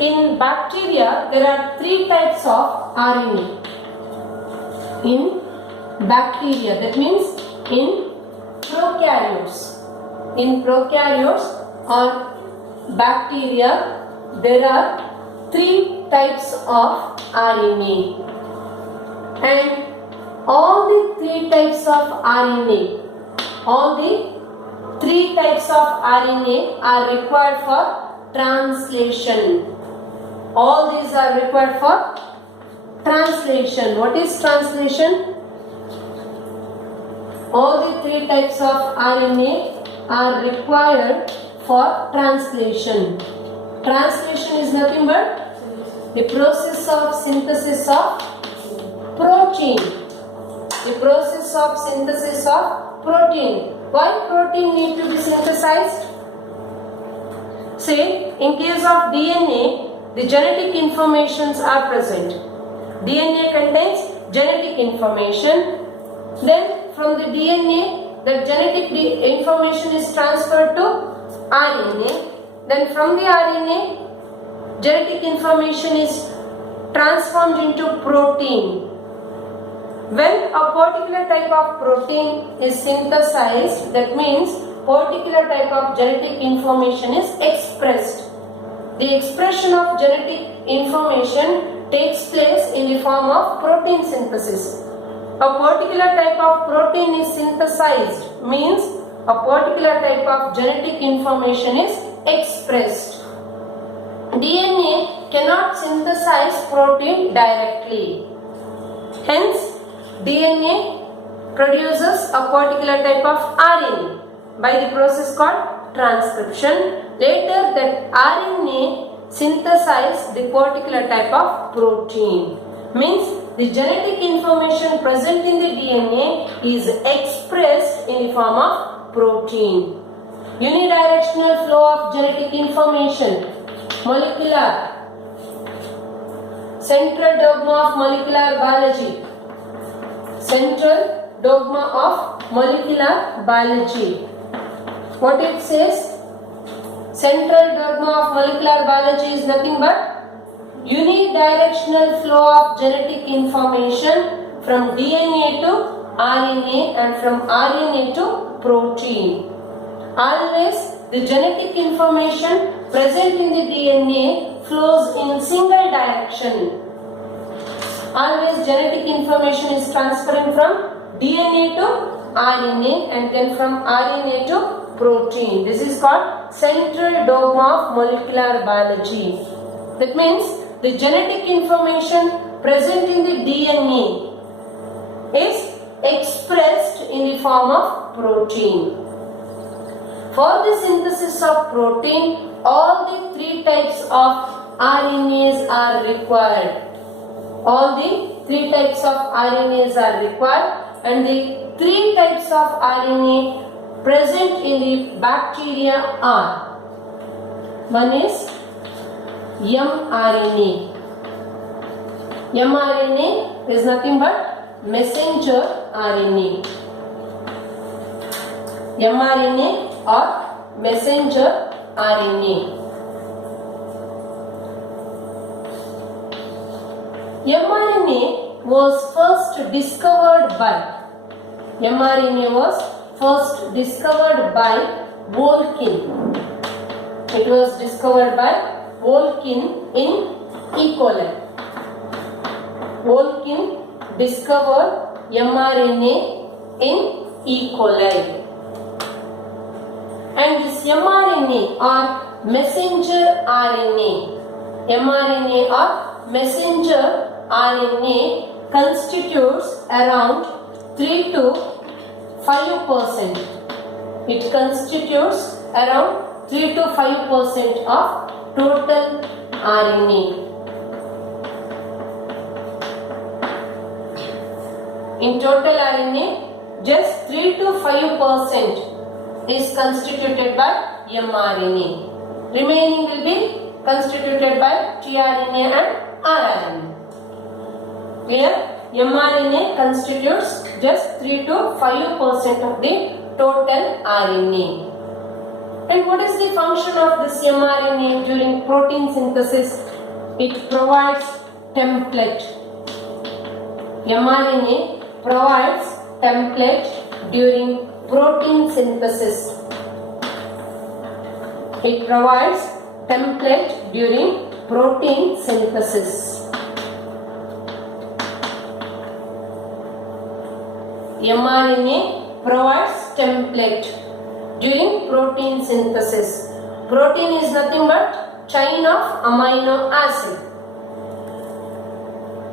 in bacteria there are 3 types of RNA. In bacteria, that means in prokaryotes. In prokaryotes or bacteria, there are 3 types of RNA. And all the 3 types of RNA, all the 3 types of RNA are required for translation. All these are required for translation. What is translation? All the 3 types of RNA are required for translation. Translation is nothing but the process of synthesis of protein. The process of synthesis of protein. Why protein need to be synthesized? Say, in case of DNA, the genetic informations are present. DNA contains genetic information. Then from the DNA, the genetic information is transferred to RNA. Then from the RNA, genetic information is transformed into protein. When a particular type of protein is synthesized, that means particular type of genetic information is expressed. The expression of genetic information takes place in the form of protein synthesis. A particular type of protein is synthesized means a particular type of genetic information is expressed. DNA cannot synthesize protein directly. Hence, DNA produces a particular type of RNA by the process called transcription. Later, that RNA synthesizes the particular type of protein. Means the genetic information present in the DNA is expressed in the form of protein. Unidirectional flow of genetic information. Molecular. Central dogma of molecular biology. Central dogma of molecular biology. What it says? Central dogma of molecular biology is nothing but unidirectional flow of genetic information from DNA to RNA and from RNA to protein. Always the genetic information present in the DNA flows in single direction. Always genetic information is transferring from DNA to RNA and then from RNA to protein. This is called central dogma of molecular biology. That means the genetic information present in the DNA is expressed in the form of protein. For the synthesis of protein, all the 3 types of RNAs are required. All the 3 types of RNAs are required, and the 3 types of RNA present in the bacteria are: one is mRNA. mRNA is nothing but messenger RNA. mRNA or messenger RNA. mRNA was first discovered by Volkin. It was discovered by Volkin in E. coli. Volkin discovered mRNA in E. coli. And this mRNA or messenger RNA, mRNA or messenger RNA constitutes around 3 to 5%. It constitutes around 3 to 5% of total RNA. In total RNA, just 3 to 5% is constituted by mRNA. Remaining will be constituted by tRNA and rRNA. Clear? mRNA constitutes just 3 to 5% of the total RNA. And what is the function of this mRNA during protein synthesis? It provides template. mRNA provides template during protein synthesis. It provides template during protein synthesis. mRNA provides template during protein synthesis. Protein is nothing but chain of amino acid.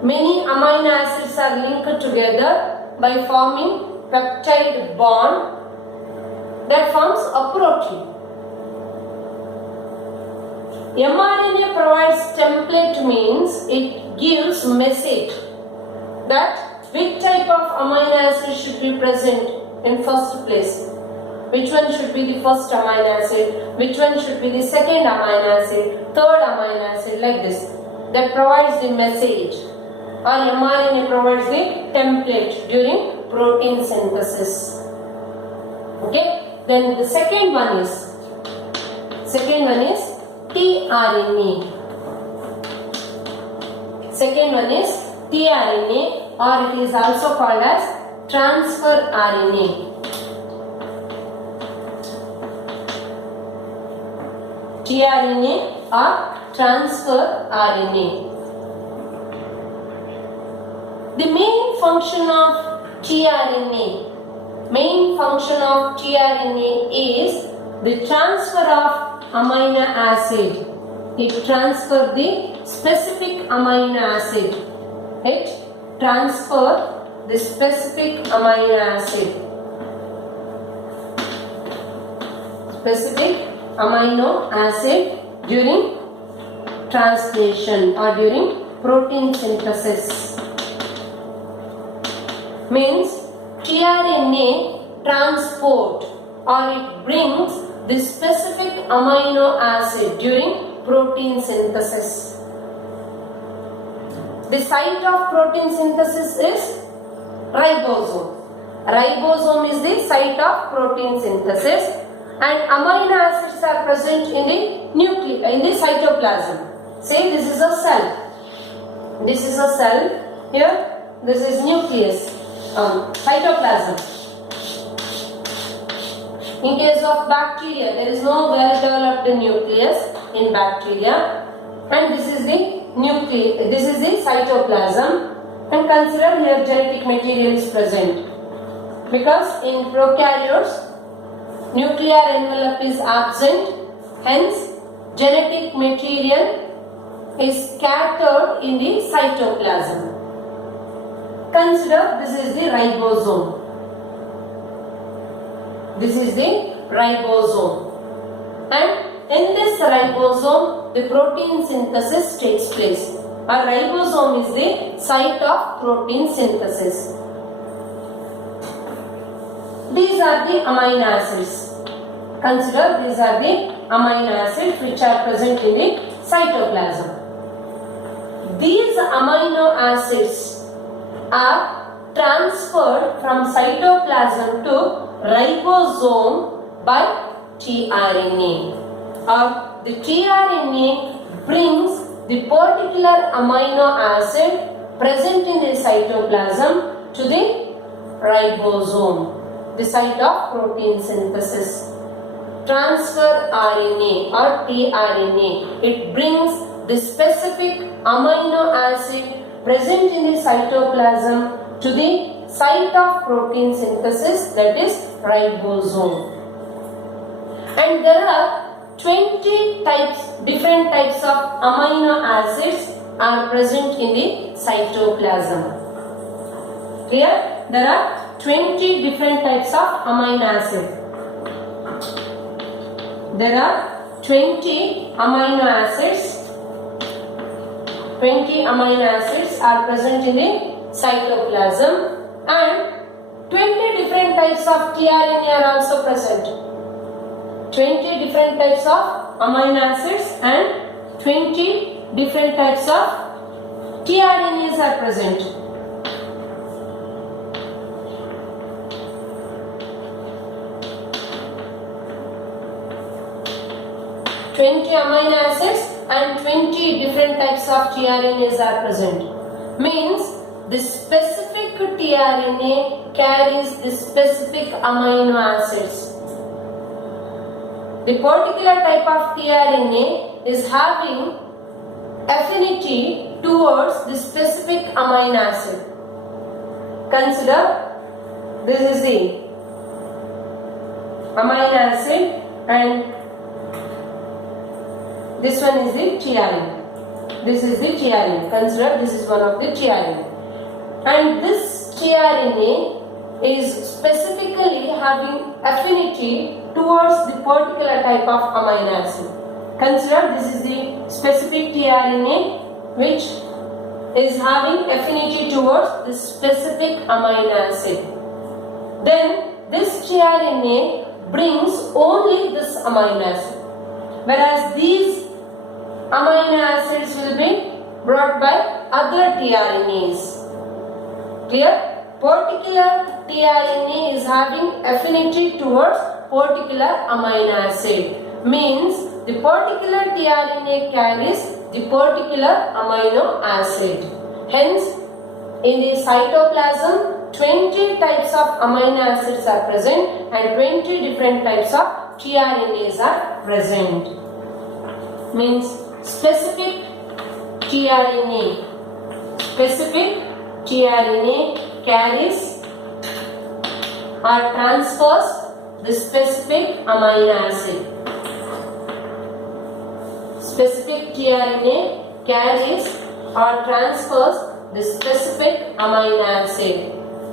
Many amino acids are linked together by forming peptide bond that forms a protein. mRNA provides template means it gives message that which type of amino acid should be present in first place. Which one should be the first amino acid, which one should be the second amino acid, third amino acid, like this. That provides the message. Or mRNA provides the template during protein synthesis. Okay. Then the second one is tRNA. Second one is tRNA, or it is also called as transfer RNA. tRNA or transfer RNA. The main function of tRNA is the transfer of amino acid. It transfers the specific amino acid. It transfers the specific amino acid. Specific amino acid during translation or during protein synthesis. Means tRNA transport or it brings the specific amino acid during protein synthesis. The site of protein synthesis is ribosome. Ribosome is the site of protein synthesis, and amino acids are present in the nucleus, in the cytoplasm. Say this is a cell. This is a cell. Here, this is nucleus, cytoplasm. In case of bacteria, there is no well-developed nucleus in bacteria, and this is the nucleus. This is the cytoplasm. And consider here genetic material is present, because in prokaryotes nuclear envelope is absent, hence genetic material is scattered in the cytoplasm. Consider this is the ribosome. This is the ribosome, and in this ribosome the protein synthesis takes place. A ribosome is the site of protein synthesis. These are the amino acids. Consider these are the amino acids which are present in the cytoplasm. These amino acids are transferred from cytoplasm to ribosome by tRNA. Or the tRNA brings the particular amino acid present in the cytoplasm to the ribosome, the site of protein synthesis. Transfer RNA or tRNA, it brings the specific amino acid present in the cytoplasm to the site of protein synthesis, that is ribosome. And there are 20 different types of amino acids are present in the cytoplasm. Here there are 20 different types of amino acid. There are 20 amino acids. 20 amino acids are present in the cytoplasm, and 20 different types of tRNA are also present. 20 different types of amino acids and 20 different types of tRNAs are present. 20 amino acids and 20 different types of tRNAs are present. Means the specific tRNA carries the specific amino acids. The particular type of tRNA is having affinity towards the specific amino acid. Consider this is the amino acid and this one is the tRNA. This is the tRNA. Consider this is one of the tRNA. And this tRNA is specifically having affinity towards the particular type of amino acid. Consider this is the specific tRNA which is having affinity towards the specific amino acid. Then this tRNA brings only this amino acid, whereas these amino acids will be brought by other tRNAs. Clear? Particular tRNA is having affinity towards particular amino acid. Means the particular tRNA carries the particular amino acid. Hence, in the cytoplasm, 20 types of amino acids are present and 20 different types of tRNAs are present. Means specific tRNA carries or transfers the specific amino acid. Specific tRNA carries or transfers the specific amino acid.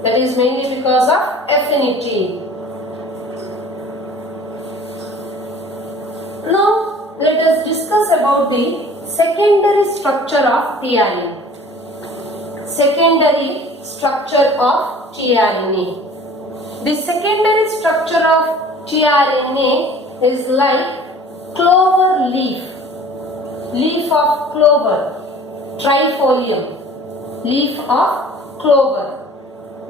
That is mainly because of affinity. Now let us discuss about the secondary structure of tRNA. Secondary structure of tRNA. The secondary structure of tRNA is like clover leaf. Leaf of clover, trifolium, leaf of clover.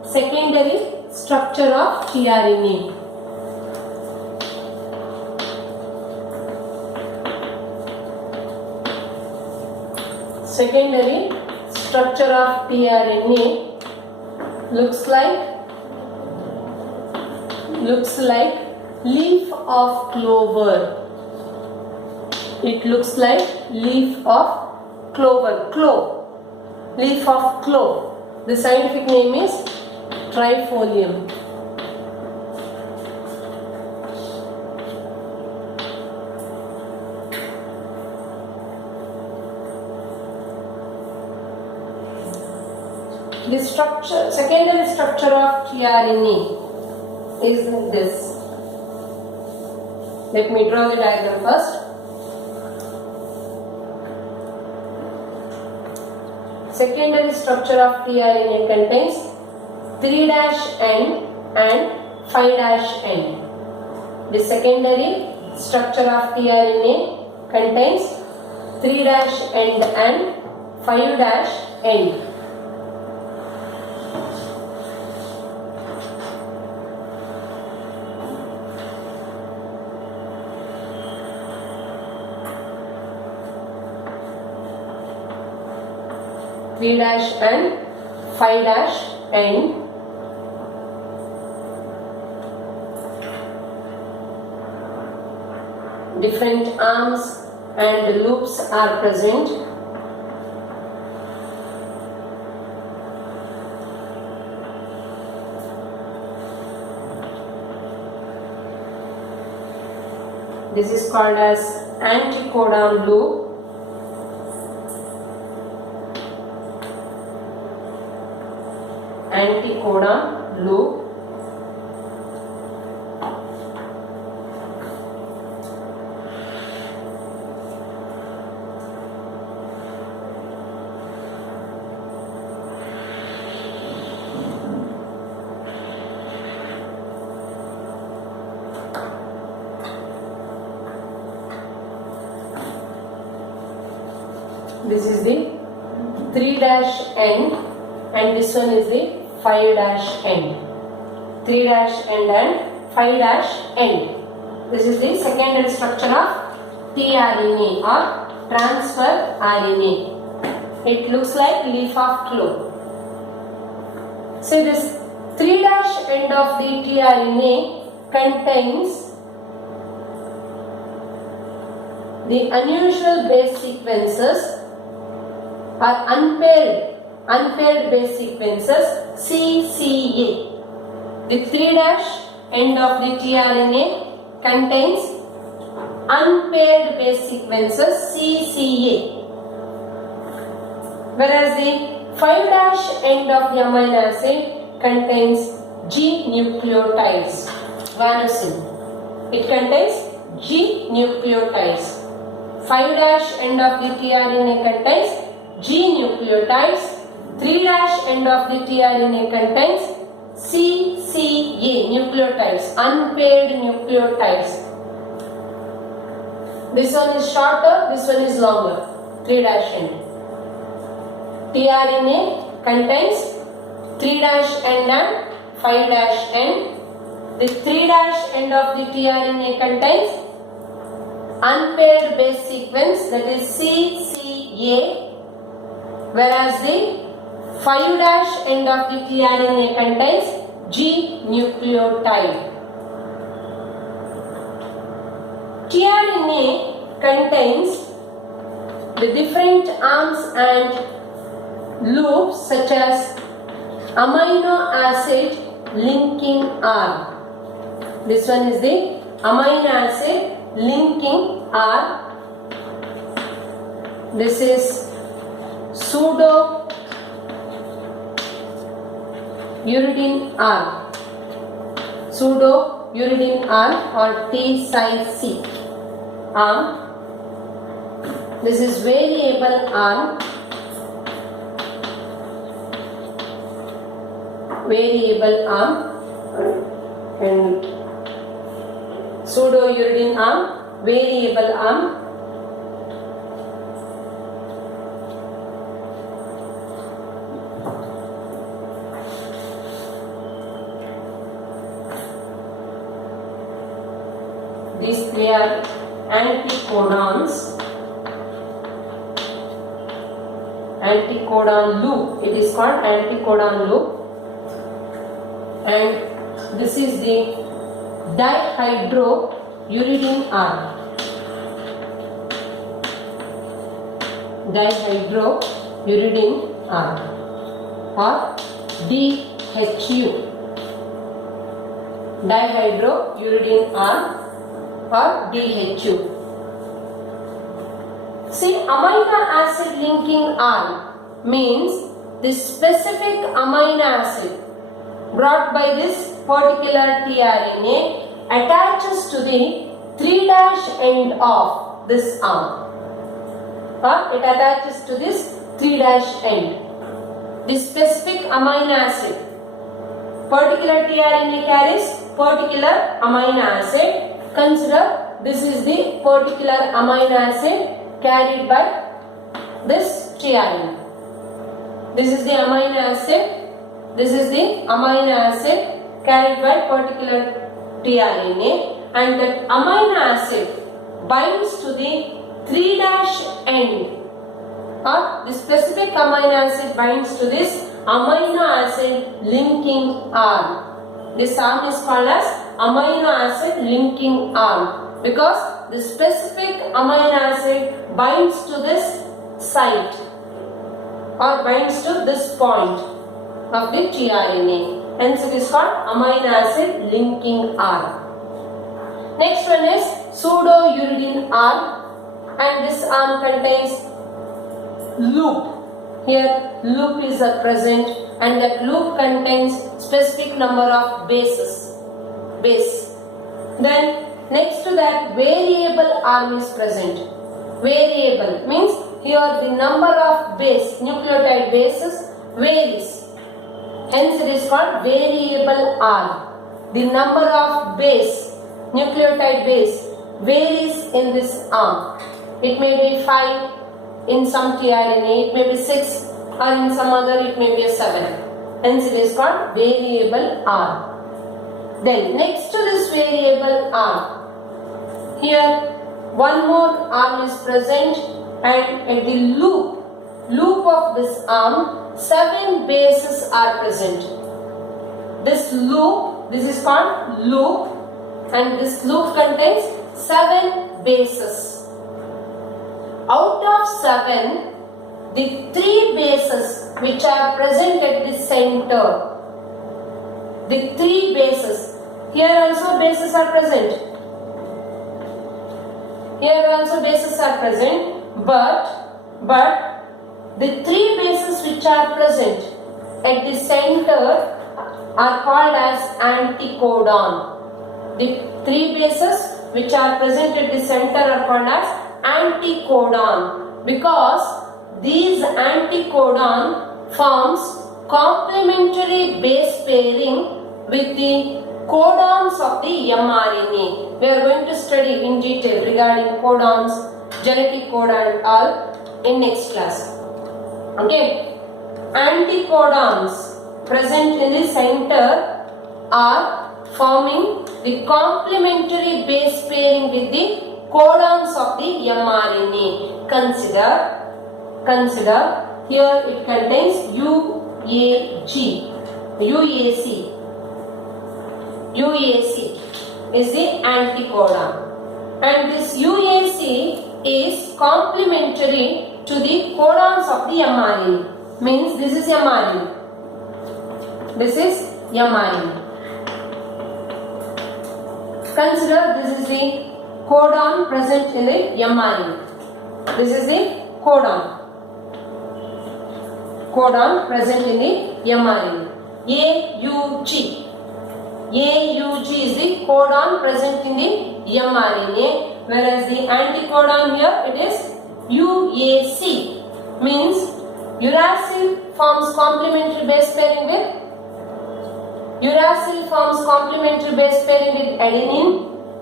Secondary structure of tRNA. Secondary structure of tRNA looks like leaf of clover. It looks like leaf of clover, clove, leaf of clove. The scientific name is trifolium. The structure, secondary structure of tRNA is this. Let me draw the diagram first. Secondary structure of tRNA contains 3' and 5' end. The secondary structure of tRNA contains 3' end and 5' end. Three dash and 5' end. Different arms and loops are present. This is called as anticodon loop. Anticodon loop. This is the 3' end and this one is the 5' end. 3' end and 5' end. This is the secondary structure of tRNA or transfer RNA. It looks like leaf of clove. See, this 3' end of the tRNA contains the unusual base sequences or unpaired base sequences CCA. The 3' end of the tRNA contains unpaired base sequences CCA, whereas the 5' end of the amino acid contains G nucleotides, vanosine. It contains G nucleotides. 5' end of the tRNA contains G nucleotides. 3' end of the tRNA contains CCA nucleotides, unpaired nucleotides. This one is shorter, this one is longer. 3' end. tRNA contains 3' end and 5' end. The 3' end of the tRNA contains unpaired base sequence, that is CCA, whereas the 5' end of the tRNA contains G nucleotide. tRNA contains the different arms and loops such as amino acid linking arm. This one is the amino acid linking arm. This is pseudo uridine arm. Pseudo uridine arm or T-side-C arm. This is variable arm. Variable arm and pseudo-uridine arm, variable arm. These three are anticodons. Anticodon loop. It is called anticodon loop. And this is the dihydrouridine arm. Dihydrouridine arm or DHU. Dihydrouridine arm or DHU. See, amino acid linking arm means the specific amino acid brought by this particular tRNA attaches to the 3' end of this arm, or it attaches to this 3' end. The specific amino acid, particular tRNA carries particular amino acid. Consider this is the particular amino acid carried by this tRNA. This is the amino acid. This is the amino acid carried by particular tRNA, and that amino acid binds to the 3' end, or the specific amino acid binds to this amino acid linking arm. This arm is called as amino acid linking arm because the specific amino acid binds to this site or binds to this point of the tRNA. Hence it is called amino acid linking arm. Next one is pseudo-uridine arm, and this arm contains loop. Here loop is present, and that loop contains specific number of base. Then next to that variable arm is present. Variable means here the number of nucleotide bases varies. Hence it is called variable arm. The number of nucleotide base varies in this arm. It may be 5 in some tRNA, it may be 6, or in some other it may be a 7. Hence it is called variable arm. Then next to this variable arm, here one more arm is present, and at the loop of this arm, 7 bases are present. This loop, this is called loop, and this loop contains 7 bases. Out of 7, the 3 bases which are present at the center, the 3 bases, here also bases are present. Here also bases are present, but the 3 bases which are present at the center are called as anticodon. The 3 bases which are present at the center are called as anticodon, because these anticodon forms complementary base pairing with the codons of the mRNA. We are going to study in detail regarding codons, genetic code and all in next class. Okay, anticodons present in the center are forming the complementary base pairing with the codons of the mRNA. Consider here it contains UAC is the anticodon, and this UAC is complementary to the codons of the mRNA. Means this is mRNA. This is mRNA. Consider this is the codon present in the mRNA. This is the codon present in the mRNA. AUG is the codon present in the mRNA, whereas the anticodon here it is UAC. Means uracil forms complementary base pairing with adenine.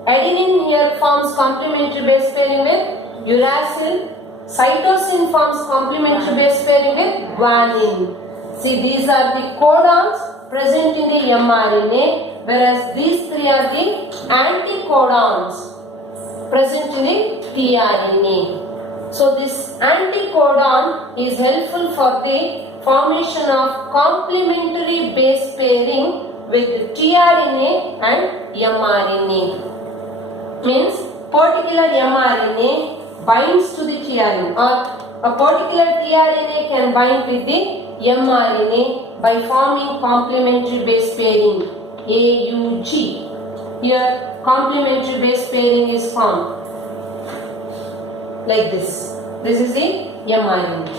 Adenine here forms complementary base pairing with uracil. Cytosine forms complementary base pairing with guanine. See, these are the codons present in the mRNA, whereas these 3 are the anticodons present in the tRNA. So this anticodon is helpful for the formation of complementary base pairing with tRNA and mRNA. Means particular mRNA binds to the tRNA, or a particular tRNA can bind with the mRNA by forming complementary base pairing AUG. Here complementary base pairing is formed like this. This is the mRNA.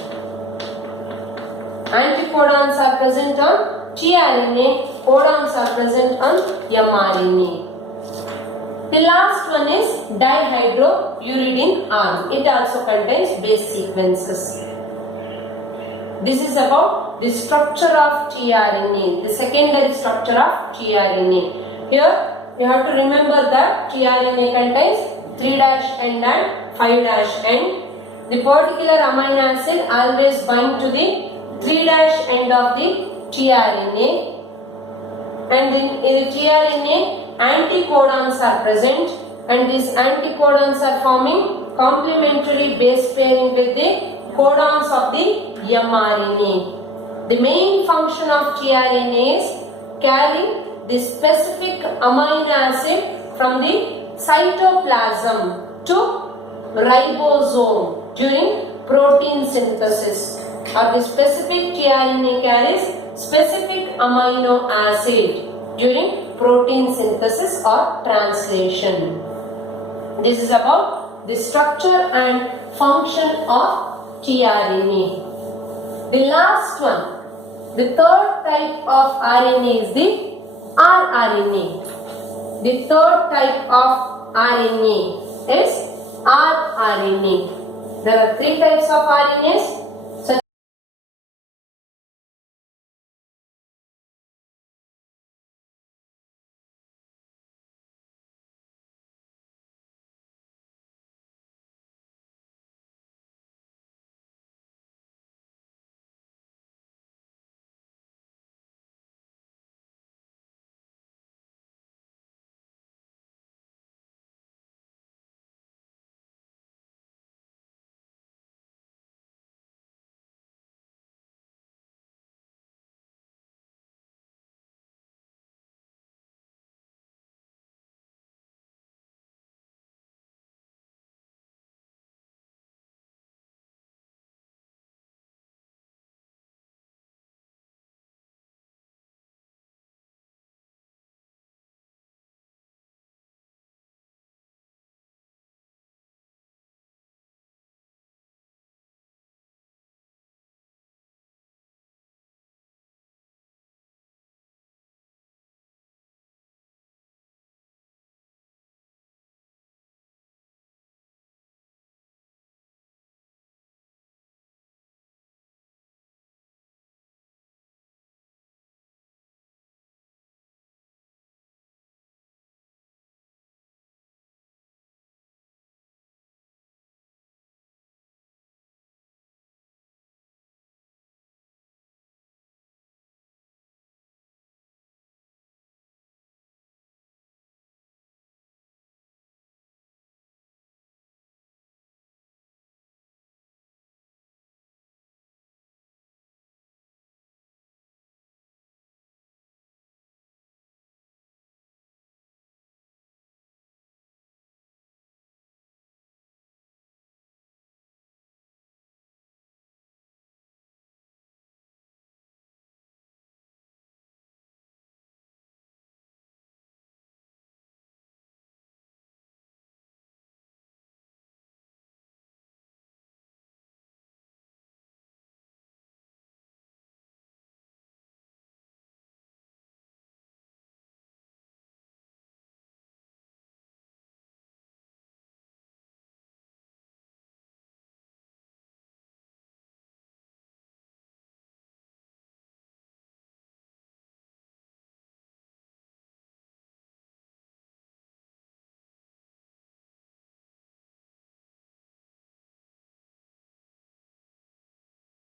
Anticodons are present on tRNA, codons are present on mRNA. The last one is dihydropyridine arm. It also contains base sequences. This is about the structure of tRNA, the secondary structure of tRNA. Here you have to remember that tRNA contains 3' end and 5' end. The particular amino acid always bind to the 3' end of the tRNA, and in the tRNA anticodons are present, and these anticodons are forming complementary base pairing with the codons of the mRNA. The main function of tRNA is carrying the specific amino acid from the cytoplasm to ribosome during protein synthesis, or the specific tRNA carries specific amino acid during protein synthesis or translation. This is about the structure and function of tRNA. The last one, the third type of RNA is the rRNA. The third type of RNA is rRNA. There are 3 types of RNAs: